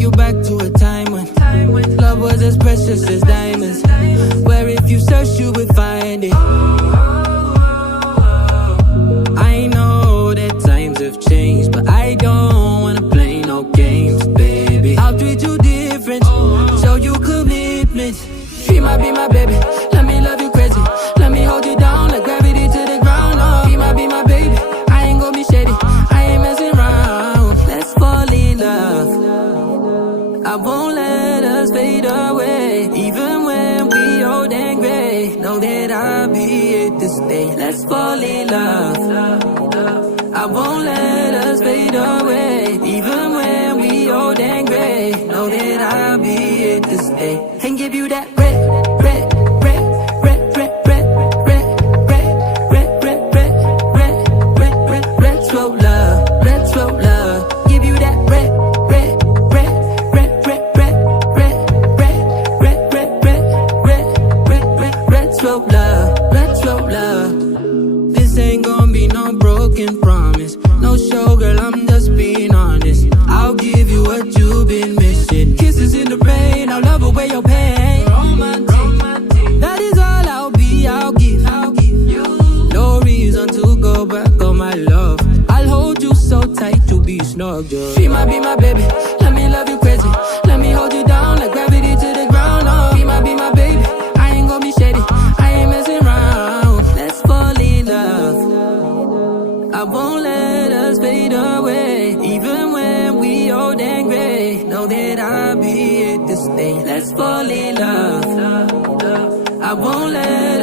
take you back to a time when love was as precious as diamonds, where if you search you would find it. I know that times have changed, but I don't wanna play no games, baby. I'll treat you different, show you commitment. She might be my baby, let me love you crazy. Let me hold you down like gravity to the ground. Oh, she might be my baby, I ain't gonna be shady, I ain't messing around. Let's fall in love, I won't let us fade away. Even when we old and gray, know that I'll be here to stay. Let's fall in love, I won't let us fade away. Even when we old and gray, know that I'll be here to stay. And give you that red, red, red, red, red, red, red, red, red, red, red, red, red, red, red, slow love, red, slow love. Give you that red, red, red, red, red, red, red, red, red, red, red, red, red, red, slow love, red, slow love. This ain't gonna be no broken promise, no show, girl, I'm just being honest. I'll give you what you've been missing. Kisses in the rain, I'll love away your pain. Romantic, that is all I'll be, I'll give you. No reason to go back on my love. I'll hold you so tight to be snug, girl. She might be my baby, let me love you crazy. Let me hold you down like gravity to the ground. Oh, she might be my baby, I ain't gonna be shady, I ain't messing around. Let's fall in love, I won't let us fade away. Even when we old and gray, know that I'll be here to stay. Let's fall in love, I won't let